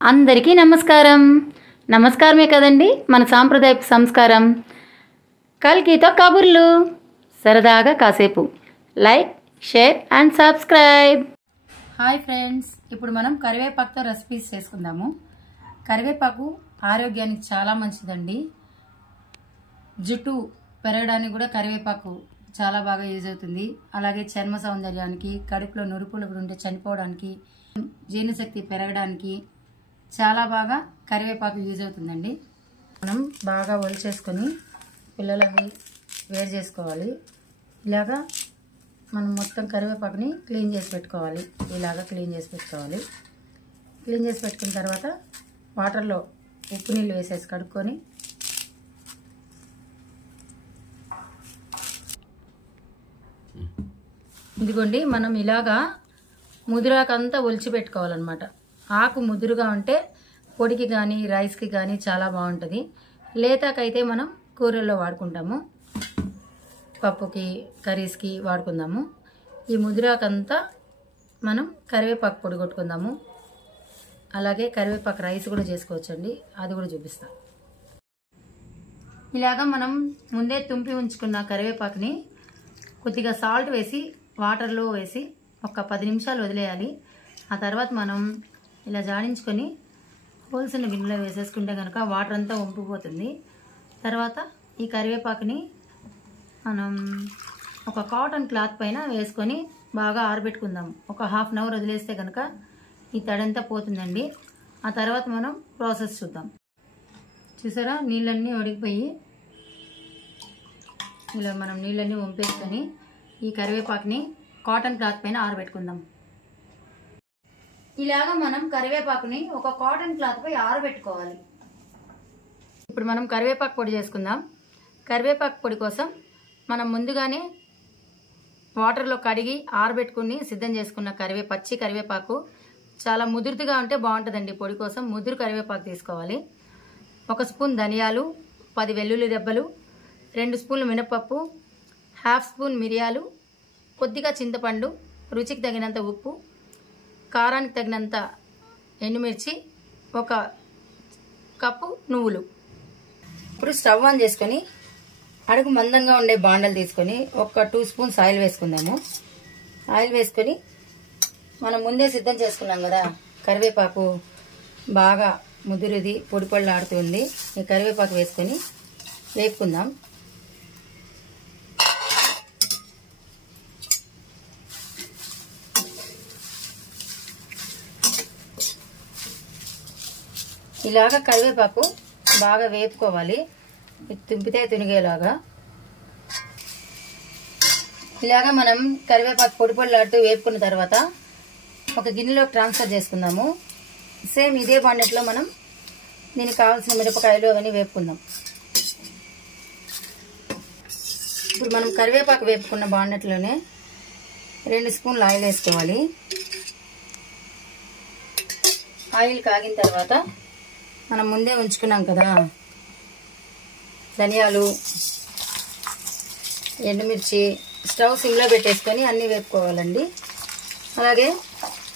అందరికీ నమస్కారం. నమస్కారమే కదండి మన సాంప్రదాయపు సంస్కారం. కల్కితో కబుర్లు, సరదాగా కాసేపు. Like, share and subscribe. Hi friends, ఇప్పుడు మనం కరివేపాకుతో రెసిపీస్ చేసుకుందాము. కరివేపాకు ఆరోగ్యానికి చాలా మంచిదండి. జుట్టు పెరగడానికి కూడా కరివేపాకు చాలా బాగా యూజ్ అవుతుంది. అలాగే చర్మ సౌందర్యానికి, కడుపులో నురుపులు ఉంటే చనిపోవడానికి, జీర్ణశక్తి పెరగడానికి చాలా బాగా కరివేపాకు యూజ్ అవుతుందండి. మనం బాగా ఒలిచేసుకొని పిల్లలవి వేరు చేసుకోవాలి. ఇలాగా మనం మొత్తం కరివేపాకుని క్లీన్ చేసి పెట్టుకోవాలి. ఇలాగా క్లీన్ చేసి పెట్టుకోవాలి. క్లీన్ చేసి పెట్టుకున్న తర్వాత వాటర్లో ఉప్పు నీళ్ళు వేసేసి కడుక్కొని ఇదిగోండి, మనం ఇలాగా ముదురాకంతా ఒలిచి పెట్టుకోవాలన్నమాట. ఆకు ముదురుగా ఉంటే పొడికి కానీ రైస్కి కానీ చాలా బాగుంటుంది. లేతాకైతే మనం కూరల్లో వాడుకుంటాము, పప్పుకి కర్రీస్కి వాడుకుందాము. ఈ ముదురాకంతా మనం కరివేపాకు పొడి కొట్టుకుందాము. అలాగే కరివేపాకు రైస్ కూడా చేసుకోవచ్చండి, అది కూడా చూపిస్తాం. ఇలాగా మనం ముందే తుంపి ఉంచుకున్న కరివేపాకుని కొద్దిగా సాల్ట్ వేసి వాటర్లో వేసి ఒక 10 నిమిషాలు వదిలేయాలి. ఆ తర్వాత మనం ఇలా జాడించుకొని హోల్సిన గిన్నెలో వేసేసుకుంటే కనుక వాటర్ అంతా వంపిపోతుంది. తర్వాత ఈ కరివేపాకుని మనం ఒక కాటన్ క్లాత్ పైన వేసుకొని బాగా ఆరబెట్టుకుందాం. ఒక ½ అవర్ వదిలేస్తే కనుక ఈ తడంతా పోతుందండి. ఆ తర్వాత మనం ప్రాసెస్ చూద్దాం. చూసారా, నీళ్ళన్నీ ఒడిగిపోయి ఇలా మనం నీళ్ళన్నీ వంపేసుకొని ఈ కరివేపాకుని కాటన్ క్లాత్ పైన ఆరబెట్టుకుందాం. ఇలాగా మనం కరివేపాకుని ఒక కాటన్ క్లాత్ పై ఆరబెట్టుకోవాలి. ఇప్పుడు మనం కరివేపాకు పొడి చేసుకుందాం. కరివేపాకు పొడి కోసం మనం ముందుగానే వాటర్లో కడిగి ఆరబెట్టుకుని సిద్ధం చేసుకున్న పచ్చి కరివేపాకు చాలా ముదురుగా ఉంటే బాగుంటుందండి. పొడి కోసం ముదురు కరివేపాకు తీసుకోవాలి. 1 స్పూన్ ధనియాలు, 10 వెల్లుల్లి రెబ్బలు, 2 స్పూన్లు మినపప్పు, ½ స్పూన్ మిరియాలు, కొద్దిగా చింతపండు, రుచికి తగినంత ఉప్పు, కారానికి తగినంత ఎండుమిర్చి, 1 కప్పు నువ్వులు. ఇప్పుడు స్టవ్ ఆన్ చేసుకొని అడుగు మందంగా ఉండే బాండలు తీసుకొని ఒక 2 స్పూన్స్ ఆయిల్ వేసుకుందాము. ఆయిల్ వేసుకొని మనం ముందే సిద్ధం చేసుకున్నాం కదా కరివేపాకు, బాగా ముదురుది పొడి పొడిలాడుతుంది. ఈ కరివేపాకు వేసుకొని వేపుకుందాం. ఇలాగా కరివేపాకు బాగా వేపుకోవాలి, తుంపితే తునిగేలాగా. ఇలాగా మనం కరివేపాకు పొడి పొడిలాడుతూ వేపుకున్న తర్వాత ఒక గిన్నెలో ట్రాన్స్ఫర్ చేసుకుందాము. సేమ్ ఇదే బాండెట్లో మనం దీనికి కావాల్సిన మిరపకాయలు అవన్నీ వేపుకుందాం. ఇప్పుడు మనం కరివేపాకు వేపుకున్న బాండెట్లోనే 2 స్పూన్లు ఆయిల్ వేసుకోవాలి. ఆయిల్ కాగిన తర్వాత మనం ముందే ఉంచుకున్నాం కదా ధనియాలు, ఎండుమిర్చి, స్టవ్ సిమ్లో పెట్టేసుకొని అన్నీ వేపుకోవాలండి. అలాగే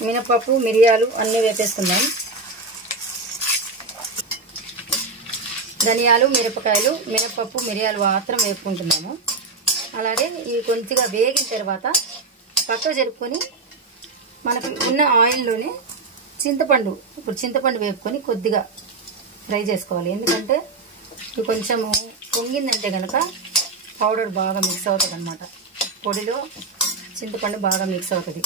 మినపప్పు, మిరియాలు అన్నీ వేపేసుకుందాం. ధనియాలు, మిరపకాయలు, మినపప్పు, మిరియాలు మాత్రం వేపుకుంటున్నాము. అలాగే ఇవి కొంచెంగా వేగిన తర్వాత పక్క జరుపుకొని మనకు ఉన్న ఆయిల్లోనే ఇప్పుడు చింతపండు వేపుకొని కొద్దిగా ఫ్రై చేసుకోవాలి. ఎందుకంటే ఇది కొంచెము పొంగిందంటే కనుక పౌడర్ బాగా మిక్స్ అవుతుంది అన్నమాట. పొడిలో చింతపండు బాగా మిక్స్ అవుతుంది.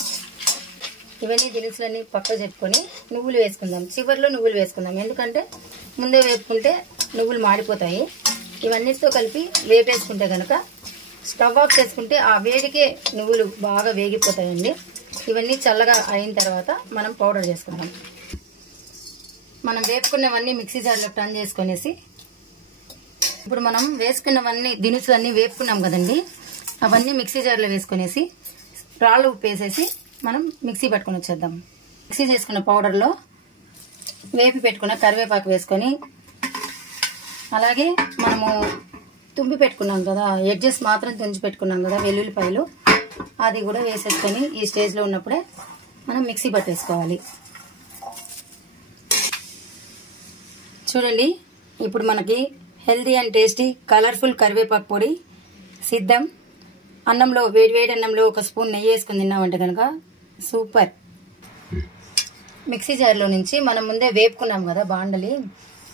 ఇవన్నీ దినుసులన్నీ పక్క చెప్పుకొని నువ్వులు వేసుకుందాం. చివరిలో నువ్వులు వేసుకుందాం, ఎందుకంటే ముందే వేపుకుంటే నువ్వులు మాడిపోతాయి. ఇవన్నిటితో కలిపి వేపేసుకుంటే కనుక స్టవ్ ఆఫ్ చేసుకుంటే ఆ వేడికే నువ్వులు బాగా వేగిపోతాయండి. ఇవన్నీ చల్లగా అయిన తర్వాత మనం పౌడర్ చేసుకుందాం. మనం వేపుకున్నవన్నీ మిక్సీ జార్లో టర్న్ చేసుకునేసి ఇప్పుడు మనం వేసుకున్నవన్నీ దినుసులన్నీ వేపుకున్నాం కదండి, అవన్నీ మిక్సీ జార్లో వేసుకునేసి రాళ్ళు ఉప్పు వేసేసి మనం మిక్సీ పట్టుకొని వచ్చేద్దాం. మిక్సీ చేసుకున్న పౌడర్లో వేపి పెట్టుకున్న కరివేపాకు వేసుకొని, అలాగే మనము తుంపి పెట్టుకున్నాం కదా, ఎడ్జెస్ మాత్రం తుంచి పెట్టుకున్నాం కదా వెల్లుల్లిపాయలు, అది కూడా వేసేసుకొని ఈ స్టేజ్లో ఉన్నప్పుడే మనం మిక్సీ పట్టేసుకోవాలి. చూడండి, ఇప్పుడు మనకి హెల్దీ అండ్ టేస్టీ కలర్ఫుల్ కరివేపాకు పొడి సిద్ధం. అన్నంలో వేడి అన్నంలో ఒక స్పూన్ నెయ్యి వేసుకుని తిన్నామంటే కనుక సూపర్. మిక్సీ జార్లో నుంచి మనం ముందే వేపుకున్నాం కదా బాండలి,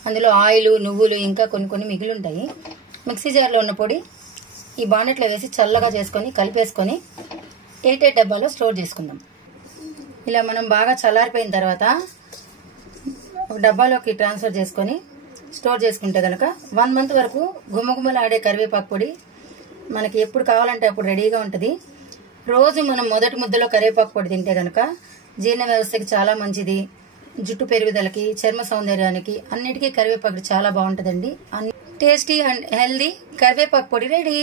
అందులో ఆయిల్, నువ్వులు ఇంకా కొన్ని మిగిలి ఉంటాయి. మిక్సీ జార్లో ఉన్న పొడి ఈ బాండెట్లో వేసి చల్లగా చేసుకొని కలిపేసుకొని ఎయిట్ డబ్బాలో స్టోర్ చేసుకుందాం. ఇలా మనం బాగా చల్లారిపోయిన తర్వాత ఒక డబ్బాలోకి ట్రాన్స్ఫర్ చేసుకొని స్టోర్ చేసుకుంటే కనుక 1 మంత్ వరకు గుమ్మగుమ్మలాడే కరివేపాకు పొడి మనకి ఎప్పుడు కావాలంటే అప్పుడు రెడీగా ఉంటుంది. రోజు మనం మొదటి ముద్దలో కరివేపాకు పొడి తింటే కనుక జీర్ణ వ్యవస్థకి చాలా మంచిది. జుట్టు పెరుగుదలకి, చర్మ సౌందర్యానికి అన్నిటికీ కరివేపాకు చాలా బాగుంటుందండి. టేస్టీ అండ్ హెల్దీ కరివేపాకు పొడి రెడీ.